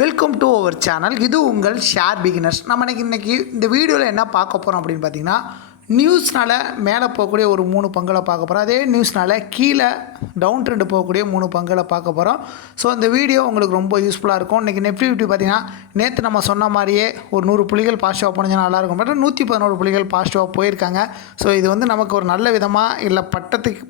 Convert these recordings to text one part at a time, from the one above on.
Welcome to our channel. இது உங்கள் share beginners. நம்ம இன்றைக்கி இந்த வீடியோவில் என்ன பார்க்க போகிறோம் அப்படின்னு பார்த்தீங்கன்னா, நியூஸ்னால் மேலே போகக்கூடிய ஒரு 3 பங்குகளை பார்க்க போகிறோம். அதே நியூஸ்னால் கீழே டவுன் ட்ரெண்டு போகக்கூடிய 3 பங்குகளை பார்க்க போகிறோம். ஸோ இந்த வீடியோ உங்களுக்கு ரொம்ப யூஸ்ஃபுல்லாக இருக்கும். இன்றைக்கி நெஃப்டி பார்த்திங்கன்னா நேற்று நம்ம சொன்ன மாதிரியே ஒரு 100 புள்ளிகள் பாசிட்டிவாக போனீங்கன்னா நல்லாயிருக்கும். பட் 111 புள்ளிகள் பாசிட்டிவாக போயிருக்காங்க. ஸோ இது நமக்கு ஒரு நல்ல விதமாக இல்லை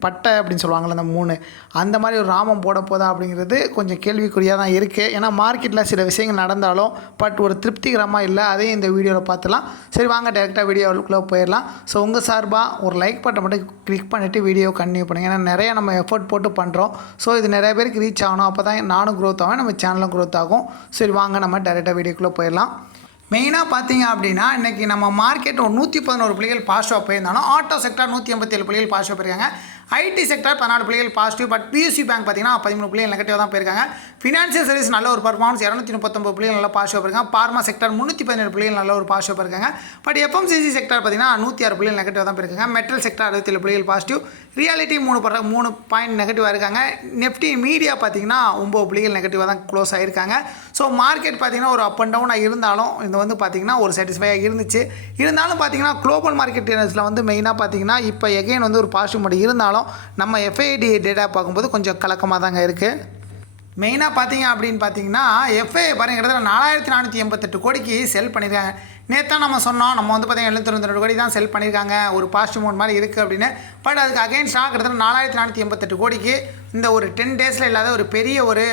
பட்டை அப்படின்னு சொல்லுவாங்கள்ல அந்த 3 அந்த மாதிரி ஒரு ராமம் போட போதா அப்படிங்கிறது கொஞ்சம் கேள்விக்குறியாக தான் இருக்குது. ஏன்னா மார்க்கெட்டில் சில விஷயங்கள் நடந்தாலும் பட் ஒரு திருப்திகரமாக இல்லை. அதையும் இந்த வீடியோவில் பார்த்துலாம். சரி வாங்க டேரெக்டாக வீடியோவுக்குள்ளே போயிடலாம். ஸோ உங்கள் சார்பாக ஒரு லைக் பட்டை மட்டும் கிளிக் பண்ணிவிட்டு வீடியோ கண்டினியூ பண்ணுங்கள். ஏன்னா நிறையா நம்ம எஃபர்ட் போட்டு பண்ணுறோம். ஸோ இது நிறைய பேருக்கு ரீச் ஆகணும். அப்போ தான் நானும் க்ரோத் ஆகும், நம்ம சேனலும் க்ரோத் ஆகும். சரி வாங்க நம்ம டேரெக்டாக வீடியோக்குள்ளே போயிடலாம். மெயினாக பார்த்தீங்க அப்படின்னா இன்றைக்கி நம்ம மார்க்கெட் ஒரு 111 புள்ளிகள் பாசிட்டிவாக போயிருந்தாலும் ஆட்டோ செக்டார் 187 புள்ளிகள் பாசிட்டிவாக போயிருக்காங்க. ஐடி செக்டார் 14 புள்ளிகள் பாசிட்டிவ். பட் பிஎஸ்சி பேங்க் பார்த்தீங்கன்னா 13 புள்ளிகள் நெகட்டிவாக தான் போயிருக்காங்க. ஃபினான்ஷியல் சர்வீஸ் நல்ல ஒரு பர்ஃபார்மன்ஸ் 239 புள்ளிகள் நல்லா பாசிட்டிவாக போயிருக்காங்க. பார்மா செக்டார் 317 புள்ளிகள் நல்ல ஒரு பாசிட்டிவாக போயிருக்காங்க. பட் எஃப்எம்சிசி செக்டார் பார்த்தீங்கன்னா 106 புள்ளிகள் நெகட்டிவாக தான் போயிருக்காங்க. மெட்டல் செக்டார் 67 புள்ளிகள் பாசிட்டிவ். ரியாலிட்டி 3 பாயிண்ட் நெகட்டிவாக இருக்காங்க. நெஃப்டி மீடியா பார்த்தீங்கன்னா 9 புள்ளிகள் நெகட்டிவாக தான் க்ளோஸ் ஆகிருக்காங்க. ஸோ மார்க்கெட் பார்த்தீங்கன்னா ஒரு அப் அண்ட் டவுனாக இருந்தாலும் இது பார்த்தீங்கன்னா ஒரு சாட்டிஸ்ஃபையாக இருந்துச்சு. இருந்தாலும் பார்த்தீங்கன்னா குளோபல் மார்க்கெட் இண்டெக்ஸில் மெயினாக பார்த்தீங்கன்னா இப்போ எகைன் ஒரு பாசிட்டிவ் மட்டும் இருந்தாலும் நம்ம எஃப்ஐடி டேட்டா பார்க்கும்போது கொஞ்சம் கலக்கமாக தாங்க இருக்குது. மெயினாக பார்த்தீங்க அப்படின்னு பார்த்தீங்கன்னா எஃப்ஐ பாருங்க கிட்டத்தட்ட 4488 கோடிக்கு செல் பண்ணியிருக்காங்க. நேற்று நம்ம சொன்னோம் நம்ம பார்த்தீங்கன்னா 792 கோடி தான் செல் பண்ணியிருக்காங்க, ஒரு பாசிட்டிவ் மூட் மாதிரி இருக்குது அப்படின்னு. பட் அதுக்கு அகைன்ஸ்டாக கிட்டத்தட்ட 4488 கோடிக்கு இந்த ஒரு 10 டேஸில் இல்லாத ஒரு பெரிய ஒரு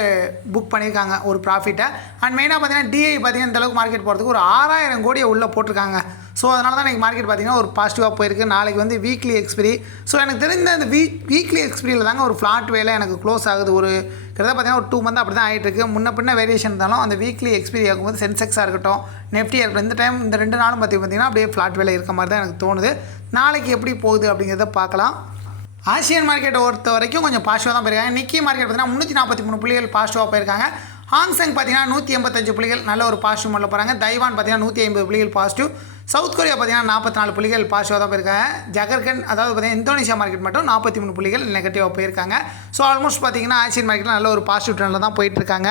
புக் பண்ணியிருக்காங்க ஒரு ப்ராஃபிட்டை. அண்ட் மெயினாக பார்த்தீங்கன்னா டிஐ பார்த்தீங்கன்னா இந்தளவுக்கு மார்க்கெட் போகிறதுக்கு ஒரு 6000 கோடியை உள்ளே போட்டிருக்காங்க. ஸோ அதனால தான் இன்றைக்கி மார்க்கெட் பார்த்திங்கன்னா ஒரு பாசிட்டிவாக போயிருக்கு. நாளைக்கு வீக்லி எக்ஸ்பிரி. ஸோ எனக்கு தெரிஞ்ச அந்த வீக்லி எக்ஸ்பிரியில் தாங்க ஒரு ஃப்ளாட் வேலை எனக்கு க்ளோஸ் ஆகுது. ஒரு கிட்டத்தட்ட பார்த்திங்கன்னா ஒரு 2 மந்த் அப்படி தான் ஆகிட்டு இருக்குது. முன்ன பின்ன வேரியேஷன் இருந்தாலும் அந்த வீக்லி எக்ஸ்பிரி ஆகும்போது சென்செக்ஸாக இருக்கட்டும், நெஃப்டியாக இருக்கட்டும், இந்த டைம் இந்த 2 நாளும் பார்த்திங்கன்னா அப்படியே ஃப்ளாட் வேலை இருக்க மாதிரி தான் எனக்கு தோணுது. நாளைக்கு எப்படி போகுது அப்படிங்கிறத பார்க்கலாம். ஆசியன் மார்க்கெட்டை பொறுத்த வரைக்கும் கொஞ்சம் பாசிட்டிவாக தான் போயிருக்காங்க. நிக்கி மார்க்கெட் பார்த்திங்கன்னா 343 புள்ளிகள் பாசிட்டிவாக போயிருக்காங்க. ஹாங்செங் பார்த்தீங்கன்னா 185 புள்ளிகள் நல்ல ஒரு பாசிட்டிவ் மோடில் போகிறாங்க. தைவான் பார்த்தீங்கன்னா 150 புள்ளிகள் பாசிட்டிவ். சவுத் கொரியா பார்த்தீங்கன்னா 44 புள்ளிகள் பாசிட்டிவாக தான் போயிருக்காங்க. ஜகர்கண்ட் அதாவது பார்த்தீங்கன்னா இந்தோனேஷியா மார்க்கெட் மட்டும் 43 புள்ளிகள் நெகட்டிவாக போயிருக்காங்க. ஸோ ஆல்மோஸ்ட் பார்த்தீங்கன்னா ஆசியன் மார்க்கெட்டில் நல்ல ஒரு பாசிட்டிவ் ட்ரெண்டில் தான் போயிட்டுருக்காங்க.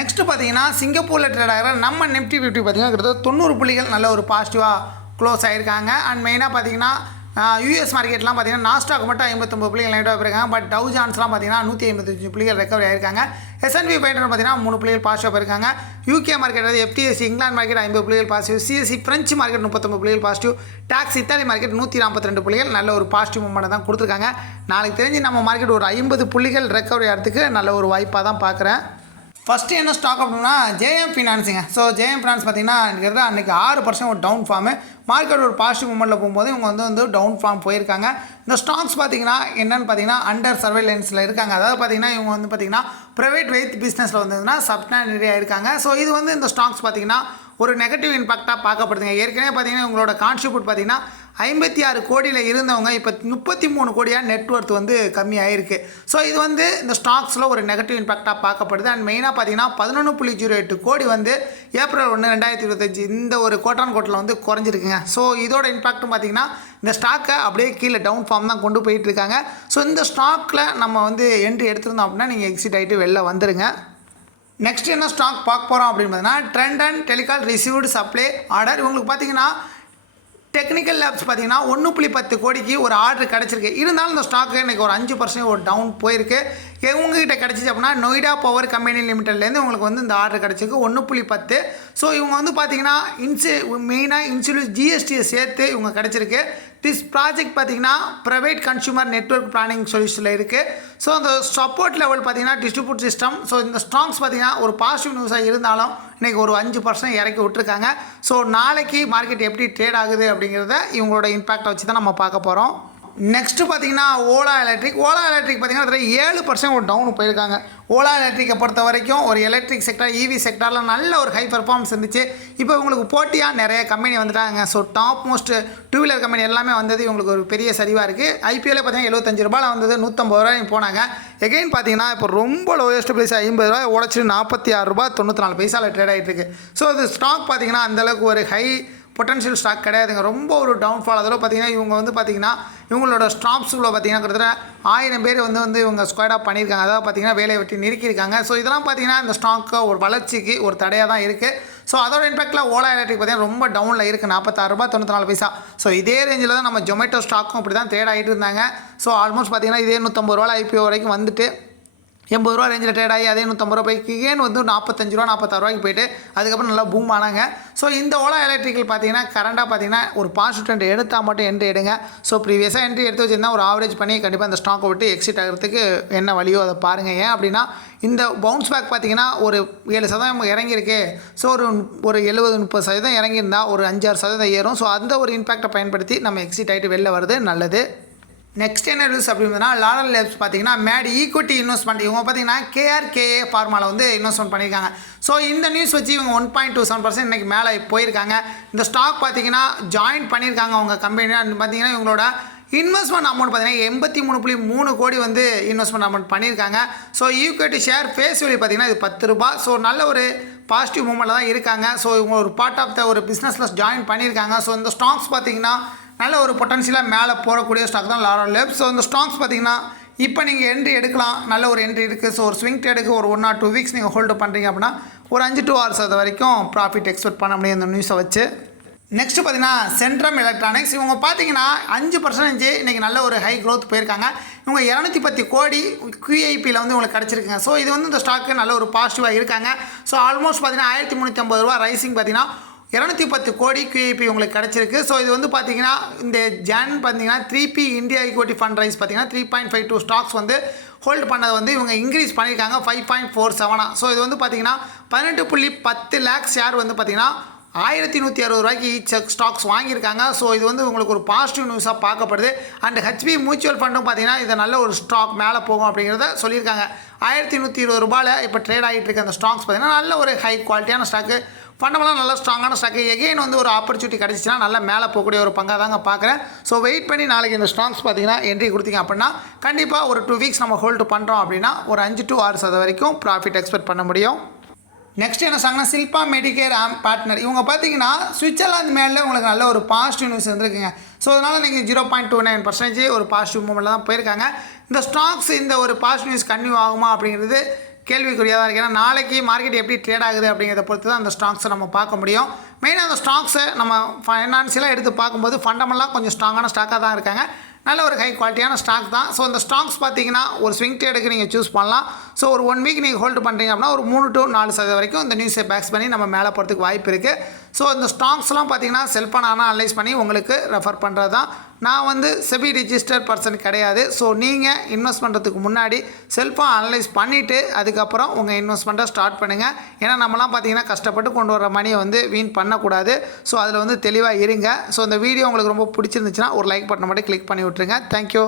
நெக்ஸ்ட்டு பார்த்தீங்கன்னா சிங்கப்பூரில் ட்ரேட் ஆகிற நம்ம நிஃப்டி 50 பார்த்தீங்கன்னா கிட்டத்தட்ட 90 புள்ளிகள் நல்ல ஒரு பாசிட்டிவாக க்ளோஸ் ஆகிருக்காங்க. அண்ட் மெயினாக பார்த்தீங்கன்னா யூஎஸ் மார்க்கெட்லாம் பார்த்தீங்கன்னா நாஸ்டாக் மட்டும் 59 புள்ளிகள் நெகட்டிவாக போயிருக்காங்க. பட் டவ் ஜான்ஸ்லாம் பார்த்தீங்கன்னா 155 புள்ளிகள் ரெக்கவரி ஆகிருக்காங்க. S&P 500 பார்த்தீங்கன்னா 3 புள்ளிகள் பாசிட்டிவாக போயிருக்காங்க. UK market FTSE England market 50 புள்ளிகள் பாசிட்டிவ். CSE ஃப்ரெஞ்சு மார்க்கெட் 39 புள்ளிகள் பாசிட்டிவ். டாக்ஸ் இத்தாலி மார்க்கெட் 142 புள்ளிகள் நல்ல ஒரு பாசிட்டிவ் மூவ்மெண்ட் தான் கொடுத்துருக்காங்க. நாளைக்கு தெரிஞ்சு நம்ம மார்க்கெட் ஒரு 50 புள்ளிகள் ரெக்கவரி ஆகிறதுக்கு நல்ல ஒரு வாய்ப்பாக தான் பார்க்குறேன். ஃபஸ்ட்டு என்ன ஸ்டாக் அப்படின்னா ஜேஎம் ஃபினான்ஸுங்க. ஸோ ஜேஎம் ஃபினான்ஸ் பார்த்தீங்கன்னா அன்றைக்கி 6% ஒரு டவுன் ஃபார்மு. மார்க்கெட் ஒரு பாசிட்டிவ் மூமெண்ட்டில் போகும்போது இவங்க டவுன் ஃபார்ம் போயிருக்காங்க. இந்த ஸ்டாக்ஸ் பார்த்தீங்கன்னா என்னென்னு பார்த்தீங்கன்னா அண்டர் சர்வேலன்ஸில் இருக்காங்க. அதாவது பார்த்தீங்கன்னா இவங்க பார்த்தீங்கன்னா ப்ரைவேட் வெல்த் பிஸ்னஸில் வந்ததுன்னா சப்ஸ்டாண்டரியாக இருக்காங்க. ஸோ இது இந்த ஸ்டாக்ஸ் பார்த்தீங்கன்னா ஒரு நெகட்டிவ் இம்பாக்டாக பார்க்கப்படுதுங்க. ஏற்கனவே பார்த்தீங்கன்னா இவங்களோட கான்ட்ரிபியூட் பார்த்தீங்கன்னா 56 கோடியில் இருந்தவங்க இப்போ 33 கோடியாக நெட்ஒர்த் கம்மியாகிருக்கு. ஸோ இது இந்த ஸ்டாக்ஸில் ஒரு நெகட்டிவ் இம்பாக்டாக பார்க்கப்படுது. அண்ட் மெயினாக பார்த்தீங்கன்னா 11.08 கோடி ஏப்ரல் 1, 2025 இந்த ஒரு கோட்டான் குறைஞ்சிருக்குங்க. ஸோ இதோட இம்பாக்ட்டும் பார்த்தீங்கன்னா இந்த ஸ்டாக்கை அப்படியே கீழே டவுன் ஃபார்ம் தான் கொண்டு போயிட்டுருக்காங்க. ஸோ இந்த ஸ்டாக்கில் நம்ம என்ட்ரி எடுத்திருந்தோம் அப்படின்னா நீங்கள் எக்ஸிட் ஆகிட்டு வெளில வந்துடுங்க. நெக்ஸ்ட் என்ன ஸ்டாக் பார்க்க போகிறோம் அப்படின்னு பார்த்தீங்கன்னா trend and telecall received supply order. இவங்களுக்கு பார்த்தீங்கன்னா டெக்னிக்கல் லேப்ஸ் பார்த்தீங்கன்னா 1.10 கோடிக்கு ஒரு ஆர்டர் கிடச்சிருக்கு. இருந்தாலும் இந்த ஸ்டாக்கு இன்றைக்கி ஒரு 5% ஒரு டவுன் போயிருக்கு. இவங்ககிட்ட கிடச்சிச்சு அப்படின்னா நொய்டா பவர் கம்பெனி லிமிட்டட்லேருந்து உங்களுக்கு இந்த ஆர்டர் கிடச்சிருக்கு 1.10. ஸோ இவங்க பார்த்தீங்கன்னா மெயினாக இன்சூரன்ஸ் ஜிஎஸ்டியை சேர்த்து இவங்க கிடச்சிருக்கு. திஸ் ப்ராஜெக்ட் பார்த்தீங்கன்னா ப்ரைவேட் கன்சூமர் நெட்வொர்க் பிளானிங் சொல்யூஷனில் இருக்குது. ஸோ அந்த சப்போர்ட் லெவல் பார்த்தீங்கன்னா டிஸ்ட்ரிபியூட் சிஸ்டம். ஸோ இந்த ஸ்டாக்ஸ் பார்த்தீங்கன்னா ஒரு பாசிட்டிவ் நியூஸாக இருந்தாலும் இன்றைக்கி ஒரு 5% இறக்கி விட்டுருக்காங்க. ஸோ நாளைக்கு மார்க்கெட் எப்படி ட்ரேட் ஆகுது அப்படிங்கிறத இவங்களோட இம்பாக்டை வச்சு தான் நம்ம பார்க்க போகிறோம். நெக்ஸ்ட்டு பார்த்தீங்கன்னா ஓலா எலக்ட்ரிக் பார்த்தீங்கன்னா 7% ஒரு டவுன் போயிருக்காங்க. ஓலா எலக்ட்ரிக்கை பொறுத்த வரைக்கும் ஒரு எலக்ட்ரிக் செக்டார் இவி செக்டாரில் நல்ல ஒரு ஹை பர்ஃபார்மன்ஸ் இருந்துச்சு. இப்போ இவங்களுக்கு போட்டியாக நிறைய கம்பெனி வந்துட்டாங்க. So top most 2 wheeler company எல்லாமே இவங்களுக்கு ஒரு பெரிய சரிவாக இருக்குது. ஐபிஎல்ல பார்த்தீங்கன்னா 75 ரூபாயில் வந்தது 150 ரூபாயும் போனாங்க. எகைன் பார்த்தீங்கன்னா இப்போ ரொம்ப லோயஸ்ட் ப்ரைஸ் 50 ரூபாய் உடச்சி 46 ரூபா 94 பைசாவில் ட்ரேட் ஆகிட்டு இருக்குது. ஸோ இது ஸ்டாக் பார்த்தீங்கன்னா அந்தளவுக்கு ஒரு ஹை பொட்டன்ஷியல் ஸ்டாக் கிடையாதுங்க. ரொம்ப ஒரு டவுன்ஃபால். அதோட பார்த்தீங்கன்னா இவங்க வந்து பார்த்தீங்கன்னா இவங்களோட ஸ்டாஃப்ஸுக்குள்ள பார்த்தீங்கன்னா கிட்டத்தட்ட 1000 பேர் வந்து இவங்க ஸ்குவாடாக பண்ணியிருக்காங்க. அதாவது பார்த்தீங்கன்னா வேலையை விட்டு நிறுத்தியிருக்காங்க. ஸோ இதெல்லாம் பார்த்தீங்கன்னா இந்த ஸ்டாக்கு ஒரு வளர்ச்சிக்கு ஒரு தடையாக தான் இருக்குது. ஸோ அதோட இம்பாக்டில் ஓலா எலக்ட்ரிக் பார்த்தீங்கன்னா ரொம்ப டவுனில் இருக்குது, ₹46.94. ஸோ இதே ரேஞ்சில் தான் நம்ம ஜொமேட்டோ ஸ்டாக்கும் இப்படி தான் ட்ரேட் ஆகிட்டு இருந்தாங்க. ஸோ ஆல்மோஸ்ட் பார்த்தீங்கன்னா இதே ₹150 ஐபிஓ வரைக்கும் வந்துட்டு ₹80 ரேஞ்சில் ட்ரேட் ஆகி அதே ₹150 போய்க்கு ஏன் வந்து ₹45 ₹46 போயிட்டு அதுக்கப்புறம் நல்லா பூம் ஆனாங்க. ஸோ இந்த ஓலா எலக்ட்ரிக்கல் பார்த்தீங்கன்னா கரண்டாக பார்த்தீங்கன்னா ஒரு பாசிட்டிவ் ட்ரெண்ட் எடுத்தால் மட்டும் என்ட்ரி எடுங்க. ஸோ ப்ரீவியஸாக என்ட்ரி எடுத்து வச்சுருந்தா ஒரு ஆவரேஜ் பண்ணி கண்டிப்பாக இந்த ஸ்டாக்கை விட்டு எக்ஸிட் ஆகிறதுக்கு என்ன வழியோ அதை பாருங்கள். ஏன் அப்படின்னா இந்த பவுன்ஸ் பேக் பார்த்தீங்கன்னா ஒரு 7% இறங்கியிருக்கு. ஸோ ஒரு 70-30% இறங்கியிருந்தால் ஒரு 5-6% ஏறும். ஸோ அந்த ஒரு இம்பாக்டை பயன்படுத்தி நம்ம எக்ஸிட் ஆகிட்டு வெளில வருது நல்லது. நெக்ஸ்ட் என்ன நியூஸ் அப்படின்னா லாரல் லேப்ஸ் பார்த்தீங்கன்னா மேட் ஈக்விட்டி இன்வெஸ்ட்மெண்ட் இவங்க பார்த்தீங்கன்னா கேஆர்கேஏ ஃபார்மாவில் வந்து இன்வெஸ்ட்மெண்ட் பண்ணியிருக்காங்க. ஸோ இந்த நியூஸ் வச்சு இவங்க 1.27% இன்றைக்கி மேலே போயிருக்காங்க. இந்த ஸ்டாக் பார்த்தீங்கன்னா ஜாயின் பண்ணியிருக்காங்க அவங்க கம்பெனியில். பார்த்தீங்கன்னா இவங்களோட இன்வெஸ்ட்மெண்ட் அமௌண்ட் பார்த்தீங்கன்னா 83.3 கோடி வந்து இன்வெஸ்ட்மெண்ட் அமௌண்ட் பண்ணியிருக்காங்க. So equity share face value பார்த்தீங்கன்னா இது ₹10. ஸோ நல்ல ஒரு பாசிட்டிவ் மூமெண்ட்டில் தான் இருக்காங்க. ஸோ இவங்க ஒரு பார்ட் ஆஃப் த ஒரு பிஸ்னஸில் ஜாயின் பண்ணியிருக்காங்க. ஸோ இந்த ஸ்டாக்ஸ் பார்த்தீங்கன்னா நல்ல ஒரு பொட்டன்ஷியலாக மேலே போகக்கூடிய ஸ்டாக் தான் லாரல் லேப்ஸ். ஸோ இந்த ஸ்டாக்ஸ் பார்த்தீங்கன்னா இப்போ நீங்கள் என்ட்ரி எடுக்கலாம், நல்ல ஒரு என்ட்ரி இருக்குது. ஸோ ஒரு ஸ்விங் ட்ரேடுக்கு ஒரு 1 or 2 வீக்ஸ் நீங்கள் ஹோல்டு பண்ணுறீங்க அப்படின்னா ஒரு 5 to 6% வரைக்கும் ப்ராஃபிட் எக்ஸ்பெக்ட் பண்ண முடியும் இந்த நியூஸை வச்சு. நெக்ஸ்ட் பார்த்தீங்கன்னா சென்ட்ரம் எலக்ட்ரானிக்ஸ் இவங்க பார்த்தீங்கன்னா 5% இன்றைக்கி நல்ல ஒரு ஹை க்ரோத் போயிருக்காங்க. இவங்க 210 கோடி QIPயில் வந்து உங்களுக்கு கிடச்சிருக்குங்க. ஸோ இது வந்து இந்த ஸ்டாக்கு நல்ல ஒரு பாசிட்டிவாக இருக்காங்க. ஸோ ஆல்மோஸ்ட் பார்த்தீங்கன்னா ₹1350 ரைசிங் பார்த்தீங்கன்னா 210 கோடி QIP உங்களுக்கு கிடச்சிருக்கு. ஸோ இது வந்து பார்த்தீங்கன்னா இந்த பார்த்தீங்கன்னா 3P India equity fund raise பார்த்தீங்கன்னா 3.52 ஸ்டாக்ஸ் வந்து ஹோல்டு பண்ணதை வந்து இவங்க இன்க்ரீஸ் பண்ணியிருக்காங்க 5.47. ஸோ இது வந்து பார்த்தீங்கன்னா 18.10 லேக்ஸ் ஷேர் வந்து பார்த்தீங்கன்னா ₹1160 ஈச் ஸ்டாக்ஸ் வாங்கியிருக்காங்க. ஸோ இது வந்து உங்களுக்கு ஒரு பாசிட்டிவ் நியூஸாக பார்க்கப்படுது. அண்ட் ஹெச்பி மியூச்சுவல் ஃபண்டும் பார்த்தீங்கன்னா இது நல்ல ஒரு ஸ்டாக் மேலே போகும் அப்படிங்கிறத சொல்லியிருக்காங்க. ₹1120 இப்போ ட்ரேட் ஆகிட்டு இருக்க அந்த ஸ்டாக்ஸ் பார்த்தீங்கன்னா நல்ல ஒரு ஹை குவாலிட்டியான ஸ்டாக்கு, ஃபண்டமெல்லாம் நல்ல ஸ்ட்ராங்கான ஸ்டாக்கு. எகெயின் வந்து ஒரு ஆப்பர்ச்சுனிட்டி கிடச்சிச்சின்னா நல்லா மேலே போகக்கூடிய ஒரு பங்காக தாங்க பார்க்குறேன். ஸோ வெயிட் பண்ணி நாளைக்கு இந்த ஸ்டாக்ஸ் பார்த்தீங்கன்னா என்ட்ரி கொடுத்தீங்க அப்படின்னா கண்டிப்பாக ஒரு 2 வீக்ஸ் நம்ம ஹோல்டு பண்ணுறோம் அப்படின்னா ஒரு 5 to 6% வரைக்கும் ப்ராஃபிட் எக்ஸ்பெக்ட் பண்ண முடியும். நெக்ஸ்ட் என்ன சொன்னாங்கன்னா ஷில்பா மெடிக்கேர் பார்ட்னர் இவங்க பார்த்தீங்கன்னா சுவிட்சர்லாந்து மேலே உங்களுக்கு நல்ல ஒரு பாசிட்டிவ் நியூஸ் வந்துருக்குங்க. ஸோ அதனால் நீங்கள் 0.29% ஒரு பாசிட்டிவ் மூமெண்ட்டில் தான் போயிருக்காங்க. இந்த ஸ்டாக்ஸ் இந்த ஒரு பாசிட்டிவ் நியூஸ் கன்டினியூ ஆகுமா அப்படிங்கிறது கேள்விக்குறியாக தான் இருக்குது. ஏன்னா நாளைக்கு மார்க்கெட் எப்படி ட்ரேட் ஆகுது அப்படிங்கிறத பொறுத்து தான் அந்த ஸ்டாக்ஸை நம்ம பார்க்க முடியும். மெயினாக அந்த ஸ்டாக்ஸை நம்ம ஃபைனான்சியலாக எடுத்து பார்க்கும்போது ஃபண்டமெல்லாம் கொஞ்சம் ஸ்ட்ராங்கான ஸ்டாக்காக தான் இருக்காங்க. நல்ல ஒரு ஹை குவாலிட்டியான ஸ்டாக் தான். ஸோ இந்த ஸ்டாக்ஸ் பார்த்தீங்கன்னா ஒரு ஸ்விங் ட்ரேடுக்கு நீங்கள் சூஸ் பண்ணலாம். ஸோ ஒரு 1 வீக் நீங்கள் ஹோல்டு பண்ணுறீங்க அப்படின்னா ஒரு 3 to 4% வரைக்கும் இந்த நியூஸை பேக்ஸ் பண்ணி நம்ம மேலே போகிறதுக்கு வாய்ப்பு இருக்குது. ஸோ இந்த ஸ்டாக்ஸ்லாம் பார்த்தீங்கன்னா செல்ஃபாக நான் அனலைஸ் பண்ணி உங்களுக்கு ரெஃபர் பண்ணுறது தான். நான் வந்து செபி ரிஜிஸ்டர்ட் பர்சன் கிடையாது. ஸோ நீங்கள் இன்வெஸ்ட் பண்ணுறதுக்கு முன்னாடி செல்ஃபாக அனலைஸ் பண்ணிவிட்டு அதுக்கப்புறம் உங்கள் இன்வெஸ்ட்மெண்ட்டை ஸ்டார்ட் பண்ணுங்கள். ஏன்னா நம்மலாம் பார்த்தீங்கன்னா கஷ்டப்பட்டு கொண்டு வர மணியை வந்து வீண் பண்ணக்கூடாது. ஸோ அதில் வந்து தெளிவாக இருங்க. ஸோ இந்த வீடியோ உங்களுக்கு ரொம்ப பிடிச்சிருந்துச்சுன்னா ஒரு லைக் பட்டனை மட்டும் கிளிக் பண்ணி விட்ருங்க. தேங்க்யூ.